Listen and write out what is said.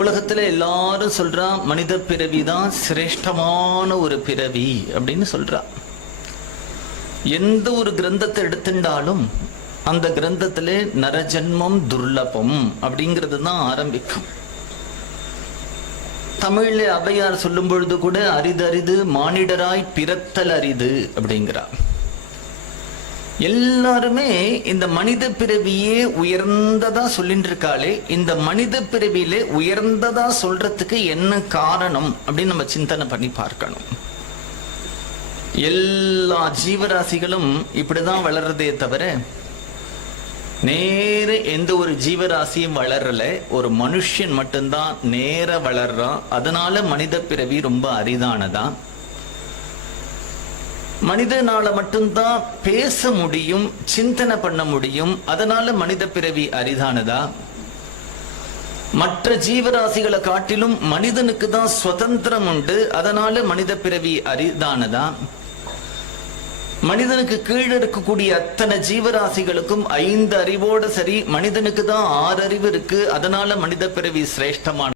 உலகத்துல எல்லாரும் சொல்றா மனித பிறவிதான் சிரேஷ்டமான ஒரு பிறவி அப்படின்னு சொல்றா. எந்த ஒரு கிரந்தத்தை எடுத்துட்டாலும் அந்த கிரந்தத்திலே நரஜன்மம் துர்லபம் அப்படிங்கிறது தான் ஆரம்பிக்கும். தமிழ்ல அவையார் சொல்லும் பொழுது கூட அரிதரிது மானிடராய் பிறத்தல் அரிது அப்படிங்கிறார். எல்லாருமே இந்த மனித பிறவியே உயர்ந்ததா சொல்லிட்டு இருக்காளே, இந்த மனித பிறவியிலே உயர்ந்ததா சொல்றதுக்கு என்ன காரணம் அப்படின்னு நம்ம சிந்தனை பண்ணி பார்க்கணும். எல்லா ஜீவராசிகளும் இப்படிதான் வளர்றதே தவிர நேர எந்த ஒரு ஜீவராசியும் வளரல. ஒரு மனுஷன் மட்டும்தான் நேர வளர்றான். அதனால மனித பிறவி ரொம்ப அரிதானதான். மனிதனால மட்டும்தான் பேச முடியும், சிந்தனை பண்ண முடியும். அதனால மனித பிறவி அரிதானதா? மற்ற ஜீவராசிகளை காட்டிலும் மனிதனுக்கு தான் சுதந்திரம் உண்டு. அதனால மனித பிறவி அரிதானதா? மனிதனுக்கு கீழே இருக்கக்கூடிய அத்தனை ஜீவராசிகளுக்கும் 5 அறிவோட சரி, மனிதனுக்கு தான் 6 அறிவு இருக்கு. அதனால மனித பிறவி சிரேஷ்டமான